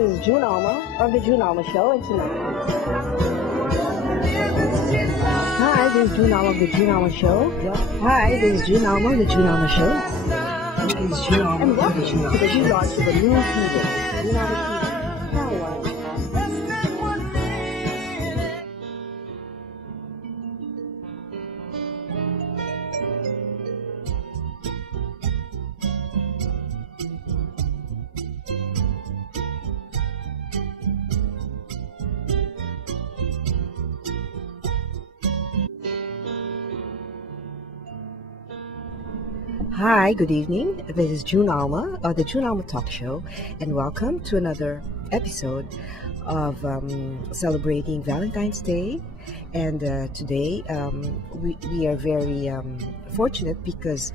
this is June Alma of the June Alma Show, and tonight. Hi, this is June Alma of the June Alma Show. Hi, this is June Alma of the June Alma Show. This is June Alma, and welcome to the relaunch of a new season. June Alma season. Now what? Hi, good evening. This is June Alma of the June Alma Talk Show, and welcome to another episode of celebrating Valentine's Day. And today we are very fortunate because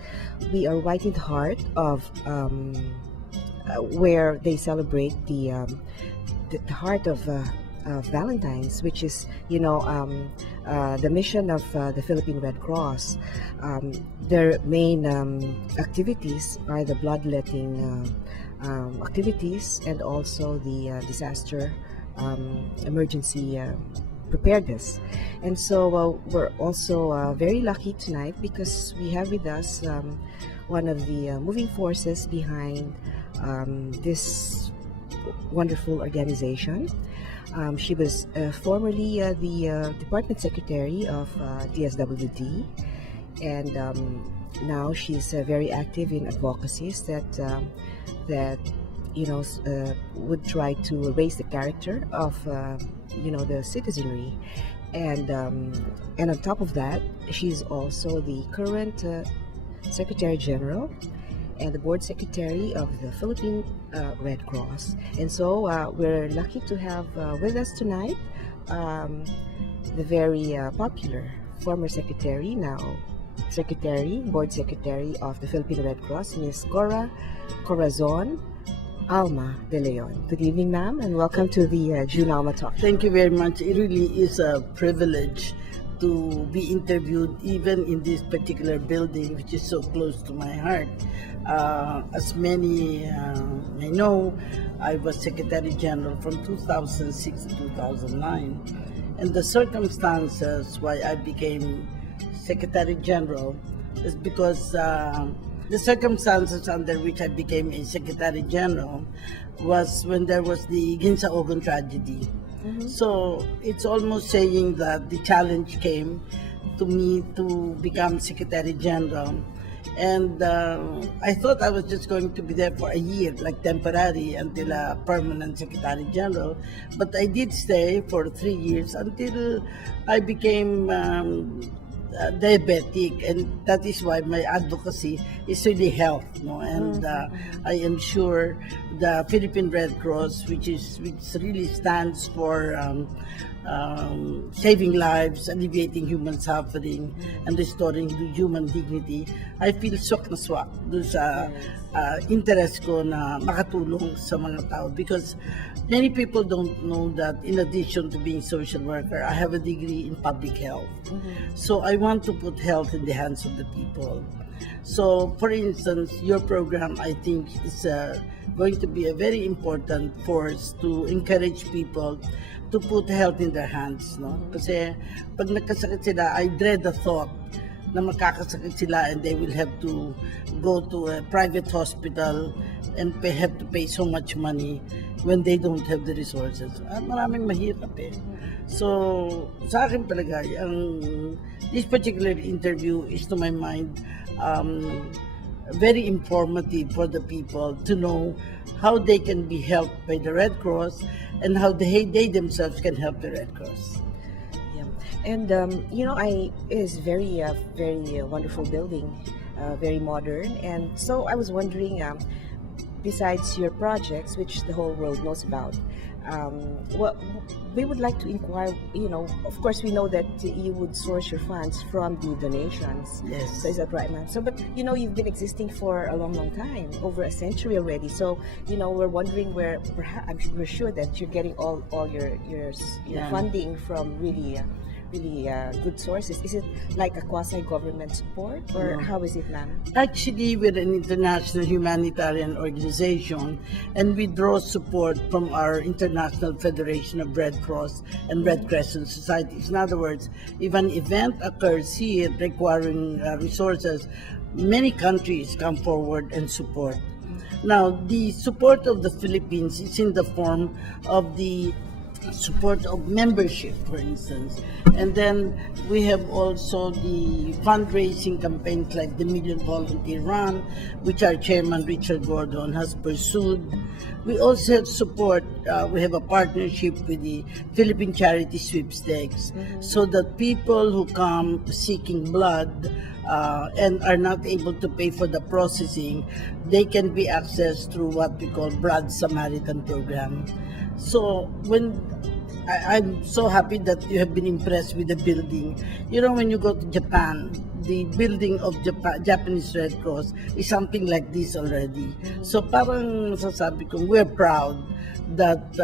we are right in the heart of where they celebrate the heart of Valentine's, which is, the mission of the Philippine Red Cross. Their main activities are the bloodletting activities and also the disaster emergency preparedness. And so we're also very lucky tonight because we have with us one of the moving forces behind this wonderful organization. She was formerly the Department Secretary of DSWD, and now she's very active in advocacies that would try to raise the character of the citizenry, and on top of that, she's also the current Secretary General and the Board Secretary of the Philippine Red Cross. And so we're lucky to have with us tonight the very popular former Secretary, now Board Secretary of the Philippine Red Cross, Ms. Corazon Alma de Leon. Good evening, ma'am, and welcome to the June Alma Talk. Thank you very much. It really is a privilege to be interviewed even in this particular building, which is so close to my heart. As many may know, I was Secretary General from 2006 to 2009, and the circumstances why I became Secretary General is because the circumstances under which I became a Secretary General was when there was the Ginsaogon tragedy. Mm-hmm. So it's almost saying that the challenge came to me to become Secretary General. And I thought I was just going to be there for a year, like temporary, until a permanent Secretary General. But I did stay for 3 years until I became diabetic, and that is why my advocacy is really health, and I am sure the Philippine Red Cross, which really stands for saving lives, alleviating human suffering, and restoring human dignity. I feel swak na swak doon sa interest ko na makatulong sa mga tao, because many people don't know that in addition to being social worker, I have a degree in public health. Mm-hmm. So I want to put health in the hands of the people. So, for instance, your program, I think, is going to be a very important force to encourage people to put health in their hands, no? Kasi pag nagkasakit sila, I dread the thought na magkakasakit sila and they will have to go to a private hospital and have to pay so much money when they don't have the resources. Maraming mahirap eh. So, sa akin palagay, this particular interview is, to my mind, very informative for the people to know how they can be helped by the Red Cross and how they themselves can help the Red Cross. Yeah, and it's very wonderful building, very modern, and so I was wondering, besides your projects, which the whole world knows about, what we would like to inquire, of course we know that you would source your funds from the donations. Yes. So is that right, ma'am? So, but you've been existing for a long time, over a century already. So, we're wondering where, perhaps we're sure that you're getting all your funding from really really good sources. Is it like a quasi-government support, or No. how is it, ma'am? Actually, we're an international humanitarian organization, and we draw support from our International Federation of Red Cross and Red Crescent Societies. In other words, if an event occurs here requiring resources, many countries come forward and support. Now, the support of the Philippines is in the form of the support of membership, for instance. And then we have also the fundraising campaigns like the Million Volunteer Run, which our chairman, Richard Gordon, has pursued. We also have support, we have a partnership with the Philippine Charity Sweepstakes, so that people who come seeking blood and are not able to pay for the processing, they can be accessed through what we call Blood Samaritan program. So I'm so happy that you have been impressed with the building. You know, when you go to Japan, the building of Japanese Red Cross is something like this already. So parang sasabi ko, we're proud that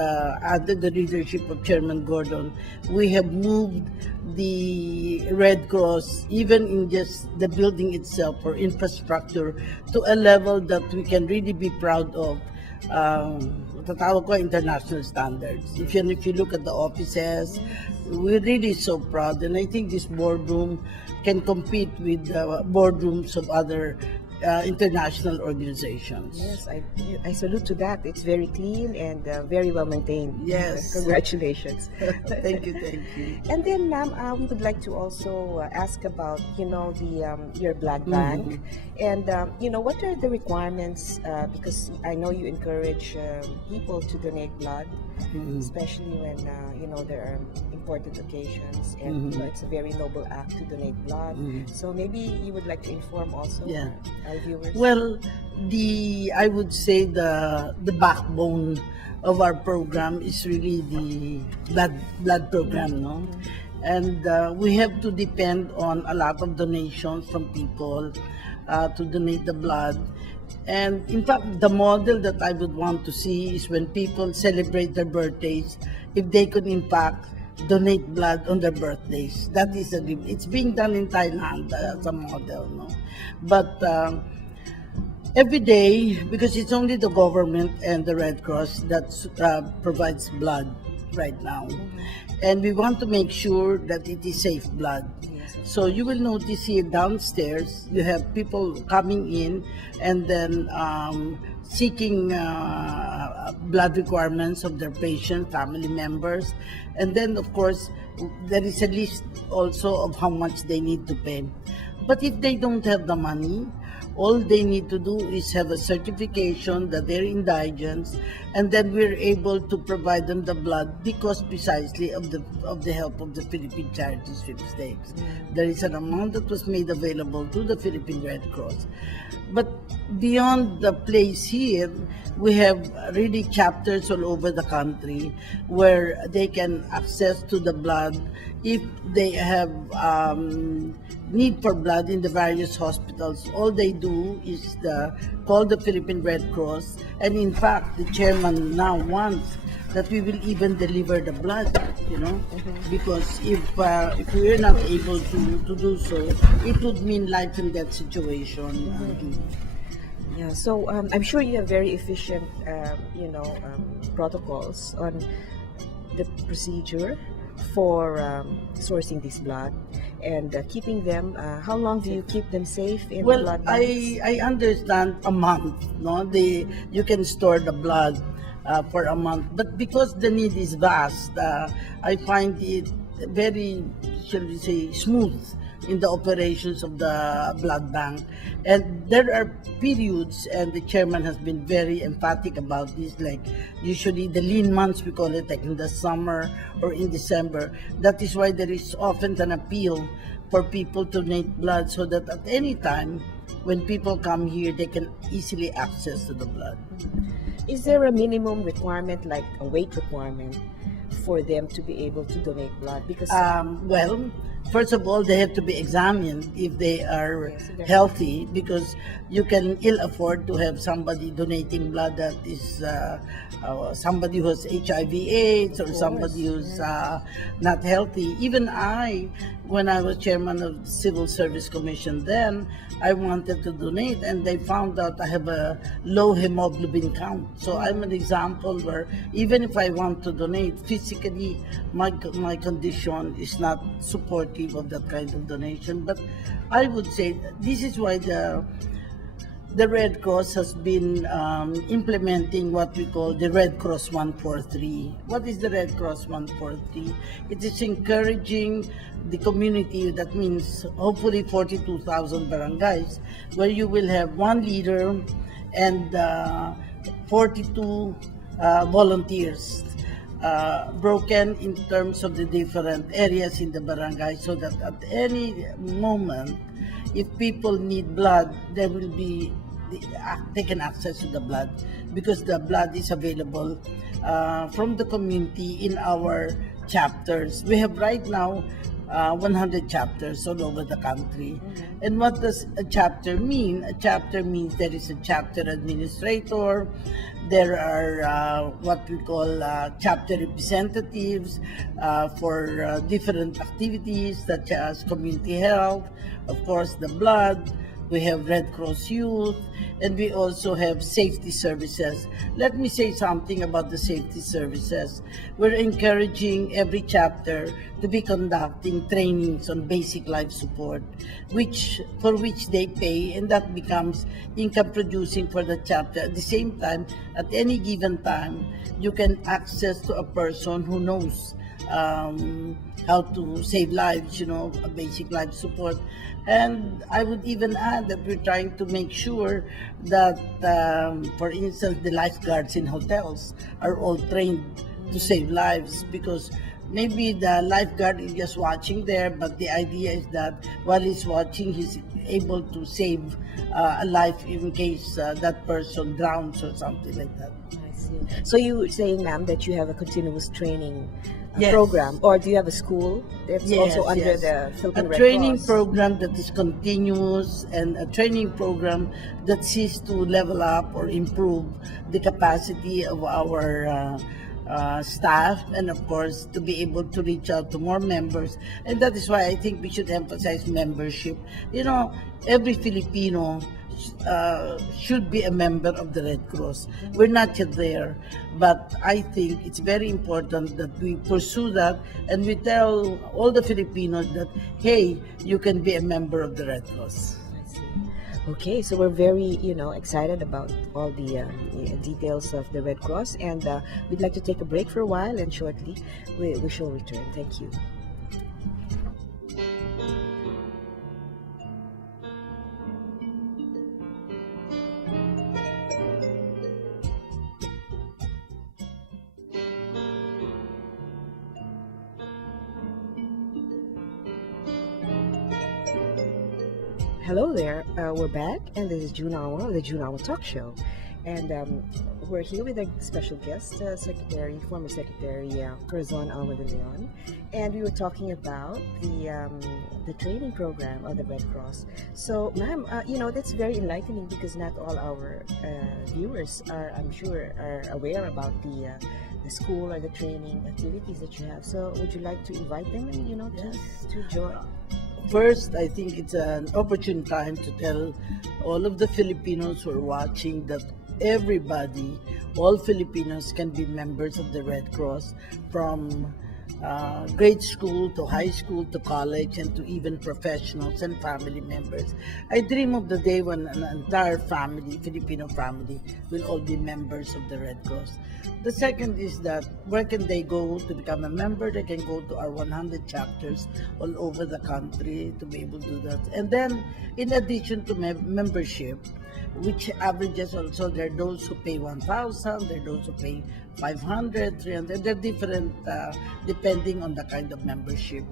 under the leadership of Chairman Gordon, we have moved the Red Cross, even in just the building itself or infrastructure, to a level that we can really be proud of. Tatawag ko international standards. If you look at the offices, we're really so proud, and I think this boardroom can compete with the boardrooms of other international organizations. Yes, I salute to that. It's very clean and very well maintained. Yes. Congratulations. Thank you, thank you. And then, ma'am, we would like to also ask about, the your blood bank, and what are the requirements? Because I know you encourage people to donate blood, especially when there are important occasions, and it's a very noble act to donate blood. So maybe you would like to inform also our viewers. Well, I would say the backbone of our program is really the blood program, no? And we have to depend on a lot of donations from people to donate the blood. And in fact, the model that I would want to see is when people celebrate their birthdays, if they could in fact donate blood on their birthdays. That is it's being done in Thailand as a model, no? But every day, because it's only the government and the Red Cross that provides blood right now, and we want to make sure that it is safe blood. So you will notice here downstairs, you have people coming in and then seeking blood requirements of their patient, family members. And then, of course, there is a list also of how much they need to pay. But if they don't have the money, all they need to do is have a certification that they're indigents, and then we're able to provide them the blood because precisely of the help of the Philippine Charity Sweepstakes. There is an amount that was made available to the Philippine Red Cross. But beyond the place here, we have really chapters all over the country where they can access to the blood if they have need for blood in the various hospitals. All they do is call the Philippine Red Cross, and in fact, the chairman now wants that we will even deliver the blood, because if we are not able to do so, it would mean life and death situation. Yeah, so I'm sure you have very efficient, protocols on the procedure for sourcing this blood and keeping them. How long do you keep them safe in the blood banks? I understand a month. No, you can store the blood for a month, but because the need is vast, I find it very, shall we say, smooth in the operations of the blood bank. And there are periods, and the chairman has been very emphatic about this, like usually the lean months, we call it, like in the summer or in December. That is why there is often an appeal for people to donate blood, so that at any time when people come here, they can easily access to the blood. Is there a minimum requirement, like a weight requirement, for them to be able to donate blood? Because Well, first of all, they have to be examined if they are yes, they're healthy, because you can ill afford to have somebody donating blood that is somebody who has HIV/AIDS, or course, somebody who's yeah. not healthy. Even I, when I was chairman of the Civil Service Commission, then I wanted to donate, and they found out I have a low hemoglobin count. So I'm an example where even if I want to donate, physically my condition is not supportive of that kind of donation. But I would say this is why the Red Cross has been implementing what we call the Red Cross 143. What is the Red Cross 143? It is encouraging the community. That means hopefully 42,000 barangays, where you will have one leader and 42 volunteers, broken in terms of the different areas in the barangay, so that at any moment, if people need blood, there will be they can access to the blood, because the blood is available from the community in our chapters. We have right now 100 chapters all over the country. And what does a chapter mean? A chapter means there is a chapter administrator, there are what we call chapter representatives for different activities such as community health, of course the blood, we have Red Cross Youth, and we also have safety services. Let me say something about the safety services. We're encouraging every chapter to be conducting trainings on basic life support, for which they pay, and that becomes income producing for the chapter. At the same time, at any given time, you can access to a person who knows how to save lives, a basic life support. And I would even add that we're trying to make sure that, for instance, the lifeguards in hotels are all trained to save lives, because maybe the lifeguard is just watching there, but the idea is that while he's watching, he's able to save a life in case that person drowns or something like that. I see. So you were saying, ma'am, that you have a continuous training Yes. program, or do you have a school that's also under the Philippine A Red training Cross? program that is continuous, and a training program that seeks to level up or improve the capacity of our staff, and of course to be able to reach out to more members. And that is why I think we should emphasize membership. Every Filipino should be a member of the Red Cross. We're not yet there, but I think it's very important that we pursue that, and we tell all the Filipinos that, hey, you can be a member of the Red Cross. I see. Okay, so we're very, excited about all the details of the Red Cross, and we'd like to take a break for a while, and shortly we shall return. Thank you. Hello there, we're back, and this is June Hour, the June Hour Talk Show. And we're here with a special guest, former Secretary Corazon Alma de Leon, and we were talking about the training program of the Red Cross. So, ma'am, that's very enlightening, because not all our viewers are, I'm sure, are aware about the school or the training activities that you have. So, would you like to invite them, and to join? First, I think it's an opportune time to tell all of the Filipinos who are watching that everybody, all Filipinos, can be members of the Red Cross, from grade school to high school to college, and to even professionals and family members. I dream of the day when an entire family, Filipino family, will all be members of the Red Cross. The second is that where can they go to become a member? They can go to our 100 chapters all over the country to be able to do that. And then, in addition to membership, which averages also, there are those who pay 1,000, there are those who pay 500, 300, they're different depending on the kind of membership.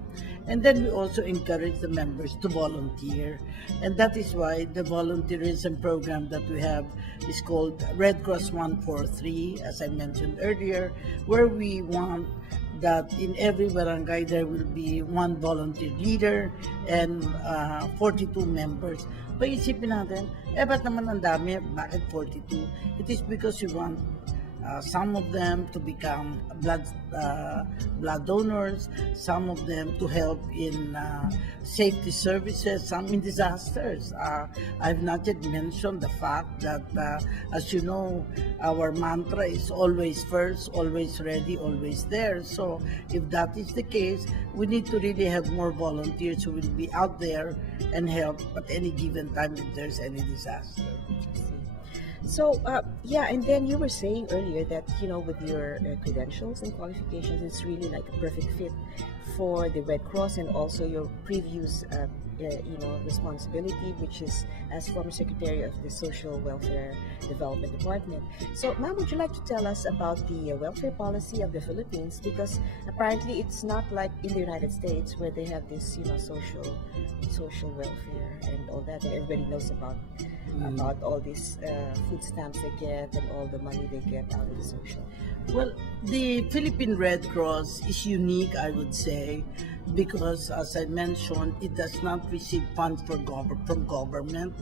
And then we also encourage the members to volunteer. And that is why the volunteerism program that we have is called Red Cross 143, as I mentioned earlier, where we want that in every barangay there will be one volunteer leader and 42 members. Paisipin natin, ba't naman ang dami? Bakit 42? It is because we want some of them to become blood donors, some of them to help in safety services, some in disasters. I've not yet mentioned the fact that, as you know, our mantra is always first, always ready, always there. So if that is the case, we need to really have more volunteers who will be out there and help at any given time if there's any disaster. So, yeah, and then you were saying earlier that, with your credentials and qualifications, it's really like a perfect fit for the Red Cross and also your previous, responsibility, which is as former Secretary of the Social Welfare Development Department. So, ma'am, would you like to tell us about the welfare policy of the Philippines? Because apparently it's not like in the United States where they have this, social welfare and all that, and everybody knows about all these food stamps they get and all the money they get out of the social. Well, the Philippine Red Cross is unique, I would say, because, as I mentioned, it does not receive funds from government,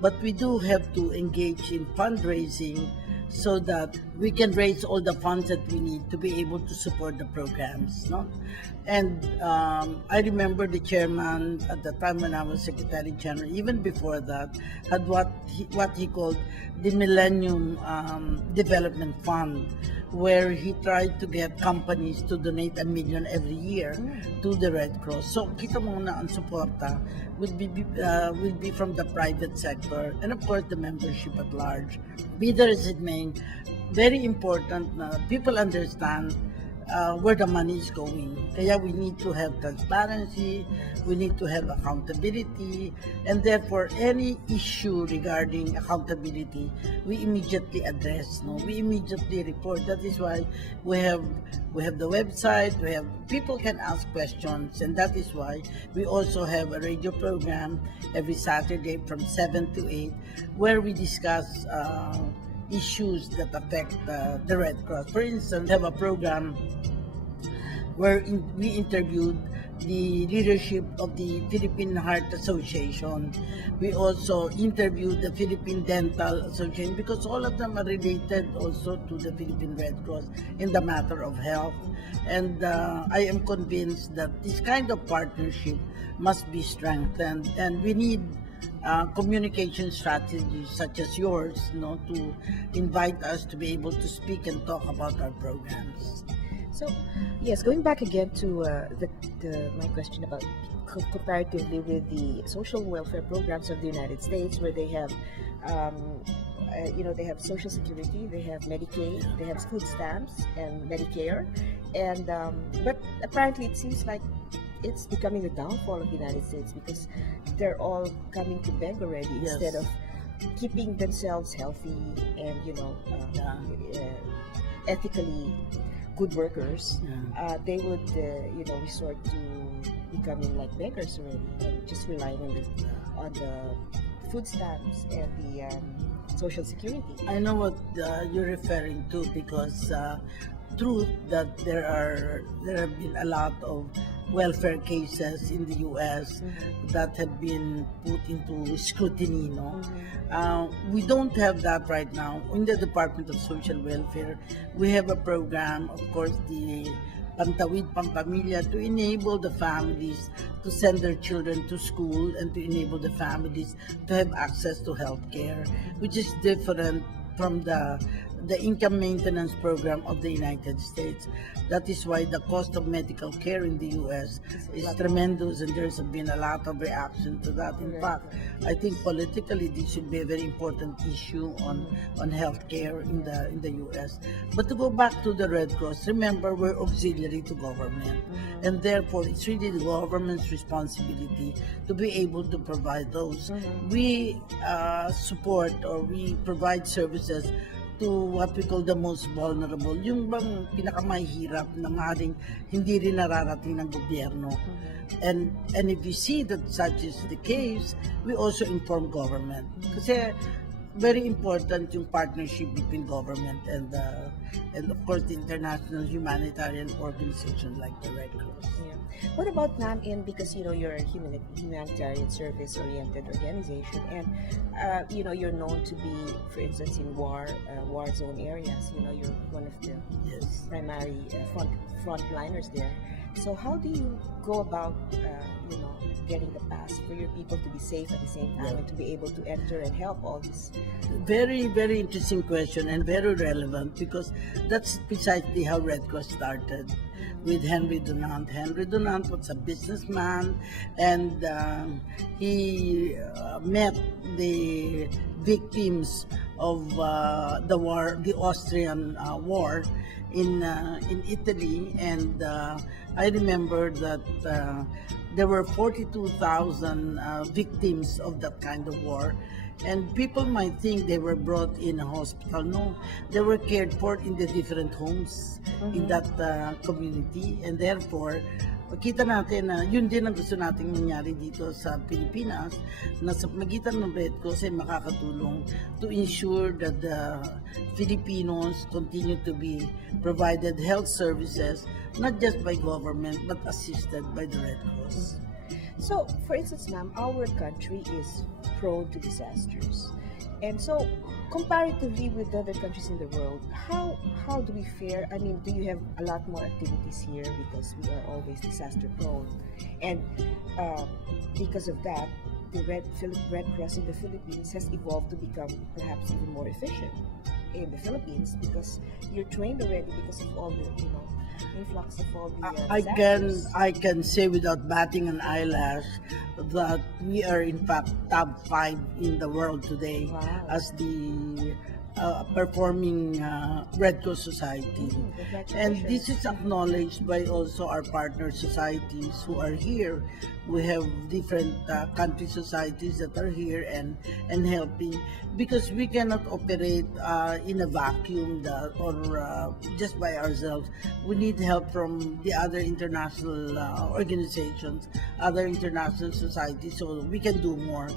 but we do have to engage in fundraising so that we can raise all the funds that we need to be able to support the programs. No? And I remember the chairman at the time when I was Secretary General, even before that, had what he called the Millennium Development Fund, where he tried to get companies to donate $1 million every year to the Red Cross. So kita mo na ang suporta will be from the private sector and of course the membership at large. Be there as it may, very important na people understand where the money is going. Kaya we need to have transparency, we need to have accountability, and therefore any issue regarding accountability, we immediately address. No, we immediately report. That is why we have the website. People can ask questions, and that is why we also have a radio program every Saturday from 7 to 8, where we discuss issues that affect the Red Cross. For instance, we have a program where we interviewed the leadership of the Philippine Heart Association. We also interviewed the Philippine Dental Association because all of them are related also to the Philippine Red Cross in the matter of health. And I am convinced that this kind of partnership must be strengthened, and we need communication strategies such as yours, to invite us to be able to speak and talk about our programs. So, yes, going back again to my question about comparatively with the social welfare programs of the United States, where they have, they have Social Security, they have Medicaid, they have food stamps and Medicare, and but apparently it seems like it's becoming the downfall of the United States because they're all coming to beg already. Yes. Instead of keeping themselves healthy and ethically good workers, they would resort to becoming like beggars already and just relying on the food stamps and the Social Security. I know what you're referring to because truth that there have been a lot of welfare cases in the U.S. that have been put into scrutiny. We don't have that right now in the Department of Social Welfare. We have a program, of course, the Pantawid Pampamilya, to enable the families to send their children to school and to enable the families to have access to health care, which is different from the income maintenance program of the United States. That is why the cost of medical care in the U.S. is tremendous, and there's been a lot of reaction to that. In fact, I think politically this should be a very important issue on health care in the U.S. But to go back to the Red Cross, remember we're auxiliary to government, and therefore it's really the government's responsibility to be able to provide those. We support or we provide services to what we call the most vulnerable, yung bang pinakamahirap na maaaring hindi rin nararating ng gobyerno. And if you see that such is the case, we also inform government. Kasi very important yung partnership between government and of course the international humanitarian organization like the Red Cross. Yeah. What about, ma'am, because you're a humanitarian service oriented organization, and you're known to be, for instance, in war zone areas. You're one of the Yes. primary frontliners there. So how do you go about getting the pass for your people to be safe at the same time, Yeah. and to be able to enter and help all these? Very, very interesting question and very relevant because that's precisely how Red Cross started with Henry Dunant. Henry Dunant was a businessman, and he met the victims of the war, the Austrian war in Italy, and I remember that there were 42,000 victims of that kind of war. And people might think they were brought in a hospital. No, they were cared for in the different homes in that community. And therefore, makita natin na yun din ang gusto nating mangyari dito sa Pilipinas, na sa magitan ng Red Cross ay makakatulong to ensure that the Filipinos continue to be provided health services, not just by government, but assisted by the Red Cross. So, for instance, ma'am, our country is prone to disasters. And so, comparatively with other countries in the world, how do we fare? I mean, do you have a lot more activities here because we are always disaster prone? And because of that, the Red Cross in the Philippines has evolved to become perhaps even more efficient in the Philippines, because you're trained already because of all the influx of all the disasters. I can say without batting an eyelash that we are in fact top 5 in the world today. Wow. As the performing Red Cross Society. And this is acknowledged by also our partner societies who are here. We have different country societies that are here and helping, because we cannot operate in a vacuum or just by ourselves. We need help from the other international organizations, other international societies, so we can do more.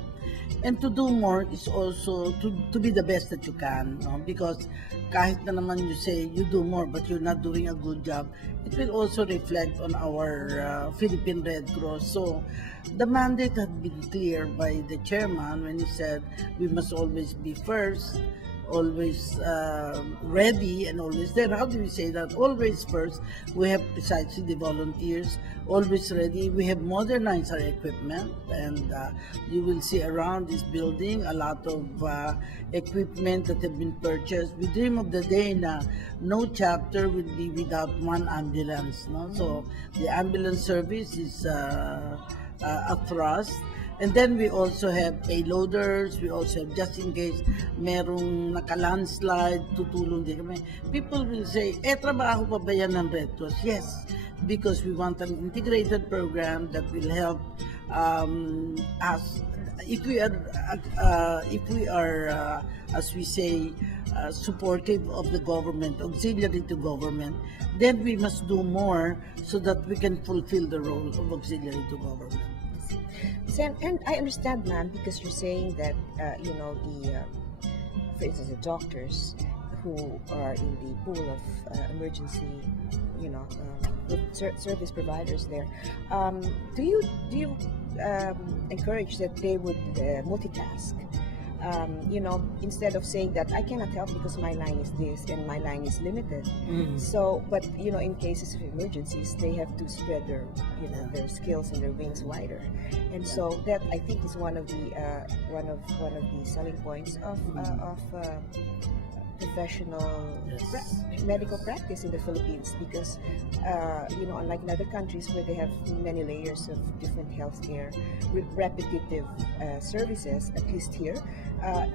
And to do more is also to be the best that you can, no? Because kahit na naman you say you do more but you're not doing a good job, it will also reflect on our Philippine Red Cross. So the mandate had been clear by the chairman when he said we must always be first, always ready, and always there. How do we say that? Always first. We have precisely the volunteers, always ready. We have modernized our equipment, and you will see around this building a lot of equipment that have been purchased. We dream of the day na no chapter will be without one ambulance. No? So the ambulance service is a thrust. And then we also have payloaders, we also have, just in case merong naka-landslide, tutulong din kami. People will say, trabaho pa ba yan ng Red Cross? Yes, because we want an integrated program that will help us. If we are, as we say, supportive of the government, auxiliary to government, then we must do more so that we can fulfill the role of auxiliary to government. And I understand, ma'am, because you're saying that for instance, the doctors who are in the pool of emergency, service providers there. Do you encourage that they would multitask? Instead of saying that I cannot help because my line is this and my line is limited. So, but in cases of emergencies, they have to spread their skills and their wings wider, and so that I think is one of the selling points of professional medical practice in the Philippines, because unlike in other countries where they have many layers of different healthcare with repetitive services, at least here for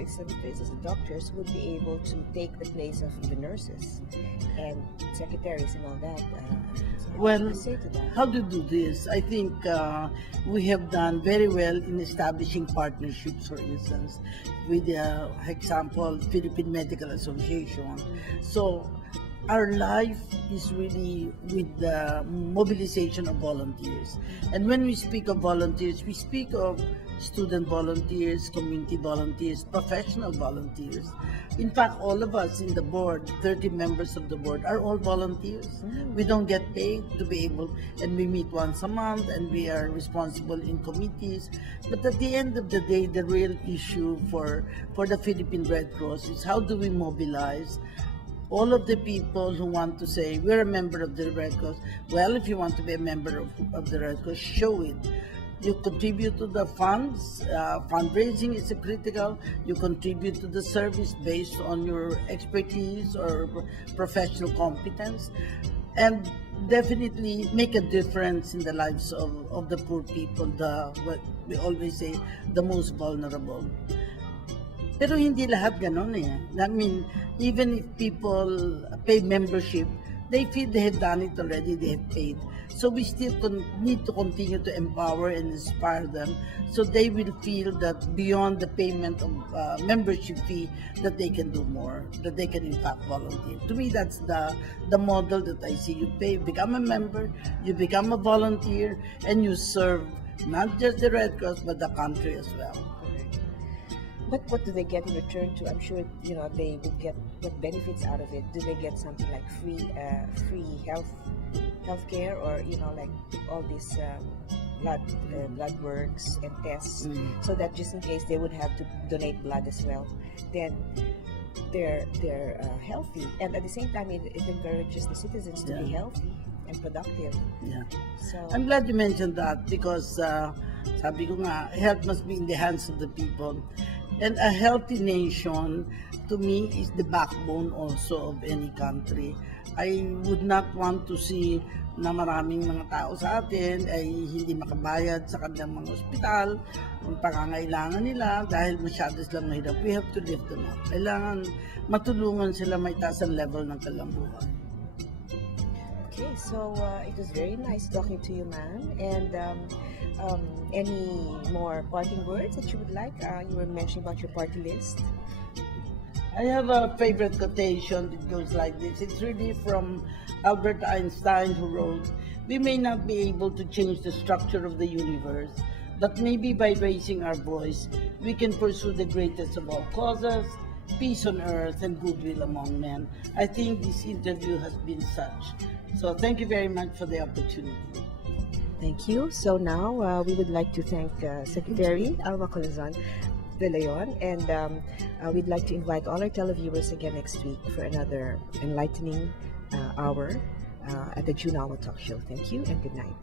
instance, the doctors would be able to take the place of the nurses and secretaries and all that. Well, say to that? how to do this? I think we have done very well in establishing partnerships, for instance, with the example Philippine Medical Association. So our life is really with the mobilization of volunteers. And when we speak of volunteers, we speak of student volunteers, community volunteers, professional volunteers. In fact, all of us in the board, 30 members of the board, are all volunteers. We don't get paid to be able, and we meet once a month, and we are responsible in committees. But at the end of the day, the real issue for the Philippine Red Cross is how do we mobilize all of the people who want to say, we're a member of the Red Cross. Well, if you want to be a member of the Red Cross, show it. You contribute to the funds. Fundraising is critical. You contribute to the service based on your expertise or professional competence. And definitely make a difference in the lives of the poor people, what we always say, the most vulnerable. Pero hindi lahat ganon eh. I mean, even if people pay membership, they feel they have done it already, they have paid. So we still need to continue to empower and inspire them so they will feel that beyond the payment of membership fee, that they can do more, that they can in fact volunteer. To me, that's the model that I see. You pay, become a member, you become a volunteer, and you serve not just the Red Cross, but the country as well. But what do they get in return to? I'm sure they would get what benefits out of it. Do they get something like free health care, or like all these blood works and tests, so that just in case they would have to donate blood as well, then they're healthy, and at the same time it encourages the citizens to be healthy and productive. Yeah. So I'm glad you mentioned that because sabi ko nga, health must be in the hands of the people. And a healthy nation, to me, is the backbone also of any country. I would not want to see na maraming mga tao sa atin ay hindi makabayad sa kanilang mga ospital, ang pangangailangan nila dahil masyado silang mahirap. We have to lift them up. Kailangan matulungan sila maitaas ang level ng kanilang buhay. okay, so it was very nice talking to you, ma'am. And any more parting words that you would like? You were mentioning about your party list. I have a favorite quotation that goes like this. It's really from Albert Einstein, who wrote, "We may not be able to change the structure of the universe, but maybe by raising our voice, we can pursue the greatest of all causes, peace on earth and goodwill among men." I think this interview has been such. So thank you very much for the opportunity. Thank you. So now we would like to thank Secretary Alma Corazon de Leon, and we'd like to invite all our televiewers again next week for another enlightening hour at the June Hour Talk Show. Thank you and good night.